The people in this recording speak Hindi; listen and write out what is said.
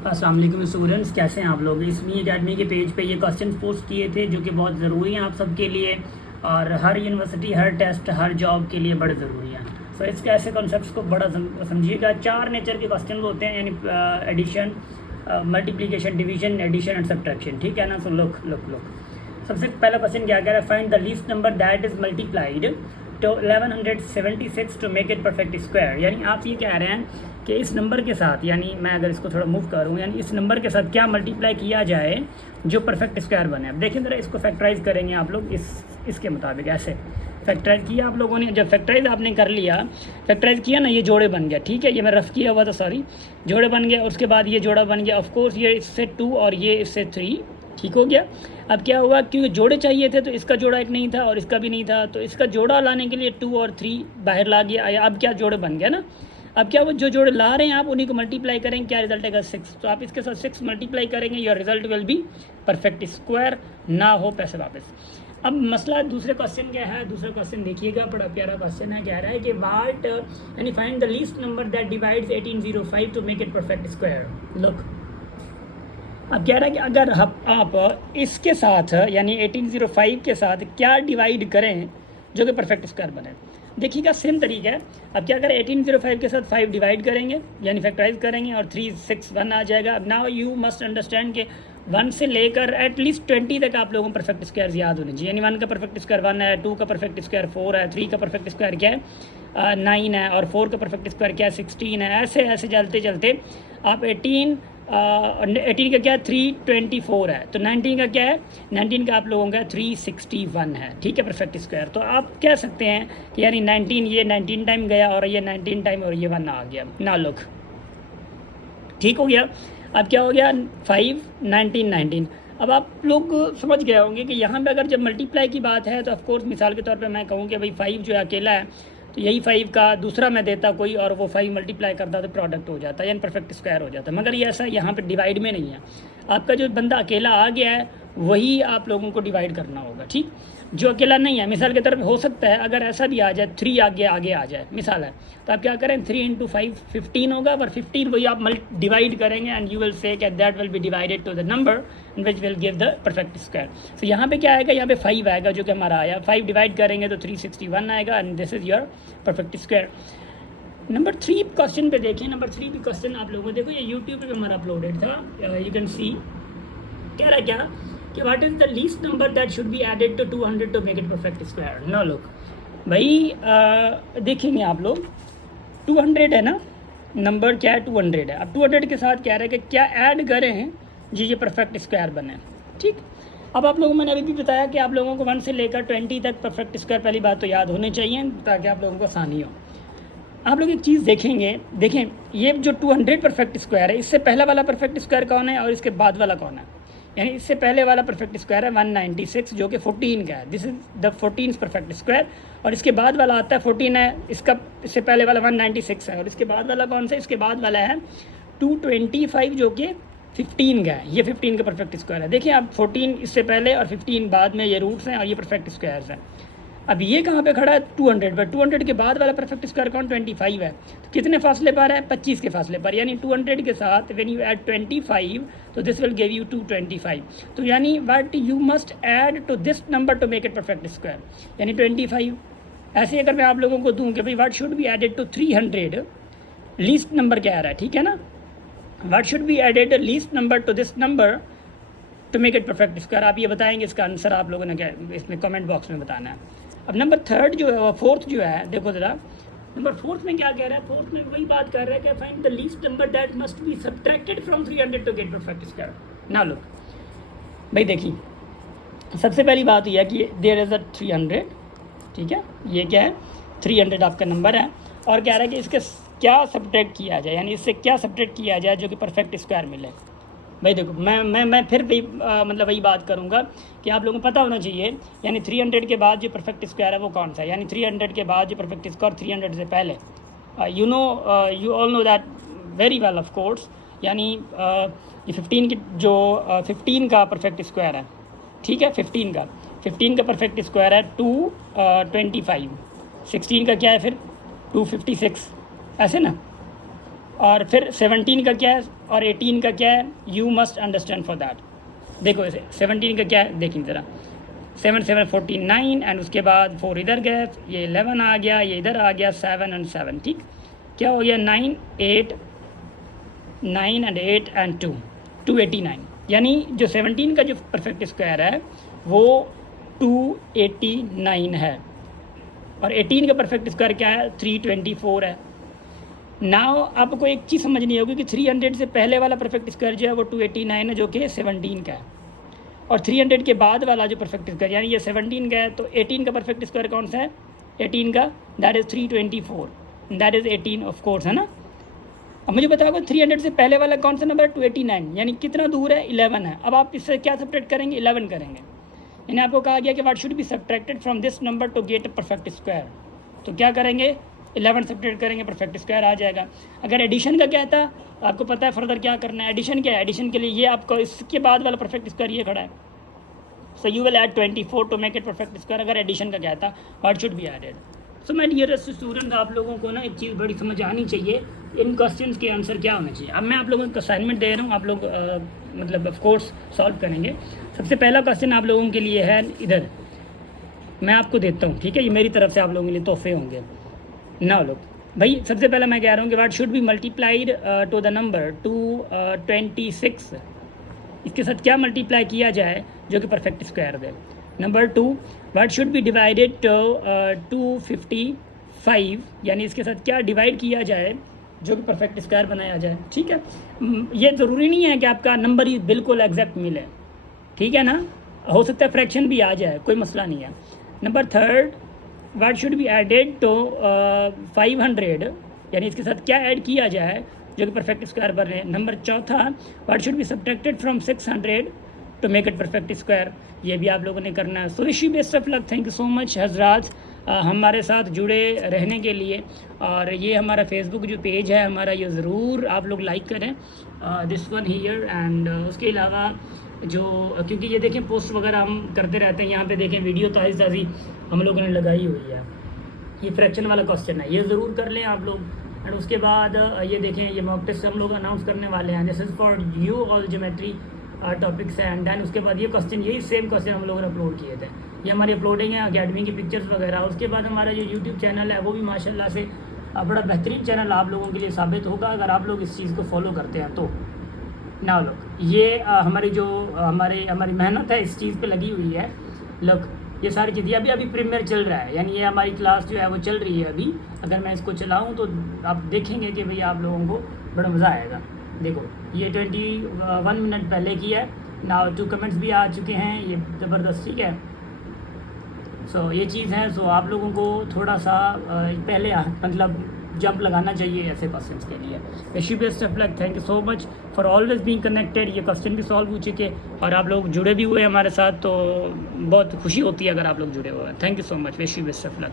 अस्सलाम वालेकुम स्टूडेंट्स, कैसे हैं आप लोग। इसमी एकेडमी के पेज पे ये क्वेश्चन पोस्ट किए थे जो कि बहुत ज़रूरी हैं आप सबके लिए, और हर यूनिवर्सिटी, हर टेस्ट, हर जॉब के लिए बड़े ज़रूरी हैं। सो इसके ऐसे कॉन्सेप्ट्स को बड़ा समझिएगा। 4 नेचर के क्वेश्चन होते हैं, यानी addition, multiplication, division, addition and subtraction, ठीक है ना। सो लुक सबसे पहला क्वेश्चन क्या कह रहा है, find the least number that is multiplied to 1176 to make it perfect square. यानी आप ये कह रहे हैं कि इस नंबर के साथ, यानी मैं अगर इसको थोड़ा मूव करूँ, यानी इस नंबर के साथ क्या मल्टीप्लाई किया जाए जो परफेक्ट स्क्वायर बने। अब देखिए ज़रा, इसको फैक्टराइज करेंगे आप लोग इसके मुताबिक। ऐसे फैक्टराइज किया आप लोगों ने। जब फैक्टराइज आपने कर लिया, फैक्टराइज किया ना, ये जोड़े बन गया, ठीक है। ये मैं रफ़ किया हुआ था, सॉरी, जोड़े बन गया। उसके बाद ये जोड़ा बन गया, ऑफकोर्स ये इससे 2 और ये इससे 3, ठीक हो गया। अब क्या हुआ, क्योंकि जोड़े चाहिए थे तो इसका जोड़ा एक नहीं था और इसका भी नहीं था, तो इसका जोड़ा लाने के लिए 2 और 3 बाहर ला गया। अब क्या जोड़े बन गया ना। अब क्या वो जो जोड़े ला रहे हैं आप उन्हीं को मल्टीप्लाई करेंगे, क्या रिजल्ट आएगा 6। तो आप इसके साथ 6 मल्टीप्लाई करेंगे, your result will be perfect square. ना हो पैसे वापस। अब मसला दूसरे क्वेश्चन क्या है, दूसरा क्वेश्चन देखिएगा, बड़ा प्यारा क्वेश्चन है। कह रहा है कि वाट यानी find the least number that divides 1805 to make it perfect square. Look, अब कह रहा है कि अगर आप इसके साथ यानी 1805 के साथ क्या डिवाइड करें जो कि परफेक्ट स्क्वायर बने। देखिएगा, सेम तरीका है। अब क्या करें, 1805 के साथ 5 डिवाइड करेंगे यानी फैक्टराइज करेंगे और 3 6 1 आ जाएगा। अब नाउ यू मस्ट अंडरस्टैंड कि 1 से लेकर एटलीस्ट 20 तक आप लोगों को परफेक्ट स्क्वायर याद होने चाहिए। यानी 1 का परफेक्ट स्क्वायर 1 है, 2 का परफेक्ट स्क्वायर 4 है, 3 का परफेक्ट स्क्वायर क्या है 9 है, और 4 का परफेक्ट स्क्वायर क्या है 16 है। ऐसे ऐसे चलते चलते आप 18 का क्या है 324 है, तो 19 का क्या है, 19 का आप लोगों का 361 है, ठीक है, परफेक्ट स्क्वायर। तो आप कह सकते हैं कि यानी 19 ये 19 टाइम गया और ये 19 टाइम और ये 1 आ गया। ना लुक, ठीक हो गया। अब क्या हो गया 5 19 19। अब आप लोग समझ गए होंगे कि यहाँ पे अगर जब मल्टीप्लाई की बात है तो ऑफकोर्स मिसाल के तौर पे मैं कहूँ कि भाई 5 जो है अकेला है, तो यही 5 का दूसरा मैं देता कोई और वो 5 मल्टीप्लाई करता तो प्रोडक्ट हो जाता है, यानी परफेक्ट स्क्वायर हो जाता है। मगर ये ऐसा यहाँ पे डिवाइड में नहीं है। आपका जो बंदा अकेला आ गया है वही आप लोगों को डिवाइड करना होगा, ठीक। जो अकेला नहीं है, मिसाल की तरफ हो सकता है अगर ऐसा भी आ जाए 3 आगे आ जाए, मिसाल है, तो आप क्या करें 3 इंटू 5 15 होगा, पर 15 वही आप डिवाइड करेंगे and you will say that will be divided to the number which will give the perfect square. तो यहाँ पे क्या आएगा, यहाँ पे 5 आएगा जो कि हमारा आया, 5 डिवाइड करेंगे तो 361 आएगा and this is your perfect square. Number 3 question पे देखें। नंबर 3 भी क्वेश्चन आप लोगों को देखो, ये यूट्यूब पे हमारा अपलोडेड था, यू कैन सी। कह रहा है क्या कि what is the least number that should be added to 200 to make it perfect square. No look भाई, देखेंगे आप लोग 200 है ना, नंबर क्या है 200 है। अब 200 के साथ कह रहे हैं कि क्या ऐड करें जी ये परफेक्ट स्क्वायर बने, ठीक। अब आप लोगों मैंने अभी भी बताया कि आप लोगों को 1 से लेकर 20 तक परफेक्ट स्क्वायर पहली बात तो याद होने चाहिए ताकि आप लोगों को आसानी हो। आप लोग एक चीज़ देखेंगे, देखें ये जो 200 परफेक्ट स्क्वायर है, इससे पहला वाला परफेक्ट स्क्वायर कौन है और इसके बाद वाला कौन है। यानी इससे पहले वाला परफेक्ट स्क्वायर है 196 जो कि 14 का है, this is the 14th perfect square. और इसके बाद वाला आता है 14 है, इसका इससे पहले वाला 196 है, और इसके बाद वाला कौन सा, इसके बाद वाला है 225 जो कि 15 का है। ये 15 का परफेक्ट स्क्वायर है। देखिए आप 14 इससे पहले और 15 बाद में, ये रूट्स हैं और ये परफेक्ट स्क्वायर्स हैं। अब ये कहाँ पे खड़ा है 200 पर, 200 के बाद वाला परफेक्ट स्क्वायर कौन 25 है, तो कितने फासले पर है 25 के फासले पर, यानी 200 के साथ व्हेन यू ऐड 25 तो दिस विल गिव यू 225। तो यानी what you must add to this number to make it perfect square, यानी 25। ऐसे अगर मैं आप लोगों को दूँ कि भाई what should be added to 300, least number क्या आ रहा है, ठीक है ना, what should be added least number to this number to make it perfect square, आप ये बताएंगे। इसका आंसर आप लोगों ने क्या इसमें कमेंट बॉक्स में बताना है। अब नंबर 3 जो है, 4th जो है, देखो ज़रा नंबर 4th में क्या कह रहा है, 4th में वही बात कर रहा है कि find the least number that must be subtracted from 300 to get perfect square. ना लो भाई, देखिए सबसे पहली बात यह है कि देयर इज़ अ 300, ठीक है, ये क्या है 300 आपका नंबर है, और कह रहा है कि इसके क्या सब्ट्रैक्ट किया जाए, यानी इससे क्या सब्ट्रैक्ट किया जाए जो कि परफेक्ट स्क्वायर मिले। भाई देखो मैं फिर भी मतलब वही बात करूँगा कि आप लोगों को पता होना चाहिए, यानी 300 के बाद जो परफेक्ट स्क्वायर है वो कौन सा है, यानी 300 के बाद जो परफेक्ट स्क्वायर 300 से पहले, you all know that very well of course, यानी ये 15 की जो 15 का परफेक्ट स्क्वायर है, ठीक है, 15 का परफेक्ट स्क्वायर है 225, 16 का क्या है फिर 256, ऐसे ना, और फिर 17 का क्या है और 18 का क्या है, you must understand for that. देखो ऐसे 17 का क्या है, देखिए ज़रा, 7 7 49 एंड उसके बाद 4 इधर गए, ये 11 आ गया, ये इधर आ गया 7 एंड 7, ठीक, क्या हो गया 9 8 9 एंड 8 एंड 2 289, यानी जो 17 का जो परफेक्ट स्क्वायर है वो 289 है और 18 का परफेक्ट स्क्वायर क्या है 324 है। नाउ आपको एक चीज़ समझनी होगी कि 300 से पहले वाला परफेक्ट स्क्वायर जो है वो 289 है, जो कि 17 का है, और 300 के बाद वाला जो परफेक्ट स्क्वायर यानी ये 17 का है, तो 18 का परफेक्ट स्क्वायर कौन सा है, 18 का that is 324, that is 18 of course, है ना। अब मुझे बताओगे 300 से पहले वाला कौन सा नंबर है, 289, यानी कितना दूर है, 11 है। अब आप इससे क्या सब्ट्रैक्ट करेंगे, 11 करेंगे, यानी आपको कहा गया कि what should be subtracted from this number to get a perfect square, तो क्या करेंगे 11 सब्ट्रैक्ट करेंगे, परफेक्ट स्क्वायर आ जाएगा। अगर एडिशन का क्या था, आपको पता है फर्दर क्या करना है, एडिशन क्या है, एडिशन के लिए ये आपको इसके बाद वाला परफेक्ट स्क्वायर ये खड़ा है, so you will add 24 to make it perfect square. अगर एडिशन का क्या था, what should be added. So my dearest student, आप लोगों को ना एक चीज़ बड़ी समझ आनी चाहिए, इन क्वेश्चंस के आंसर क्या होने चाहिए। अब मैं आप लोगों को असाइनमेंट दे रहा हूँ, आप लोग मतलब ऑफ कोर्स सॉल्व करेंगे। सबसे पहला क्वेश्चन आप लोगों के लिए है, इधर मैं आपको देता हूँ, ठीक है, ये मेरी तरफ से आप लोगों के लिए तोहफे होंगे ना। लोग भाई सबसे पहला मैं कह रहा हूँ कि what should be multiplied to the number 226, इसके साथ क्या मल्टीप्लाई किया जाए जो कि परफेक्ट स्क्वायर दे। Number 2, what should be divided to 255, यानी इसके साथ क्या डिवाइड किया जाए जो कि परफेक्ट स्क्वायर बनाया जाए, ठीक है। ये ज़रूरी नहीं है कि आपका नंबर ही बिल्कुल एग्जैक्ट मिले, ठीक है ना, हो सकता है फ्रैक्शन भी आ जाए, कोई मसला नहीं है। Number 3, what should be added to 500, यानी इसके साथ क्या ऐड किया जाए जो कि परफेक्ट स्क्वायर बने। Number 4, what should be subtracted from 600 to make it perfect square, ये भी आप लोगों ने करना है। So wish you best of luck, thank you so much हजरात हमारे साथ जुड़े रहने के लिए। और ये हमारा फेसबुक जो पेज है हमारा, ये ज़रूर आप लोग लाइक करें, दिस वन हीयर। एंड उसके अलावा जो, क्योंकि ये देखें पोस्ट वगैरह हम करते रहते हैं, यहाँ पे देखें वीडियो ताज़ी हम लोगों ने लगाई हुई है, ये फ्रैक्शन वाला क्वेश्चन है, ये ज़रूर कर लें आप लोग। एंड उसके बाद ये देखें, ये मॉक टेस्ट हम लोग अनाउंस करने वाले हैं, this is for you all geometry topics है। एंड दैन उसके बाद ये क्वेश्चन, यही सेम क्वेश्चन हम लोगों ने अपलोड किए थे, ये हमारी अपलोडिंग है अकेडमी की पिक्चर्स वगैरह। उसके बाद हमारा जो यूट्यूब चैनल है वो भी माशाल्लाह से बड़ा बेहतरीन चैनल आप लोगों के लिए साबित होगा अगर आप लोग इस चीज़ को फॉलो करते हैं तो। ना लोग ये हमारी जो हमारी मेहनत है इस चीज़ पे लगी हुई है। लोग ये सारी चीज़ें अभी प्रीमियर चल रहा है, यानी ये हमारी क्लास जो है वो चल रही है अभी। अगर मैं इसको चलाऊँ तो आप देखेंगे कि भैया आप लोगों को बड़ा मज़ा आएगा। देखो ये 21 मिनट पहले की है ना, 2 कमेंट्स भी आ चुके हैं, ये ज़बरदस्त, ठीक है। सो ये चीज़ है, सो आप लोगों को थोड़ा सा पहले मतलब जंप लगाना चाहिए ऐसे क्वेश्चंस के लिए। Wish you best of luck, thank you so much for always being connected. ये क्वेश्चन भी सॉल्व हो चुके और आप लोग जुड़े भी हुए हमारे साथ, तो बहुत खुशी होती है अगर आप लोग जुड़े हुए हैं। Thank you so much, wish you best of luck.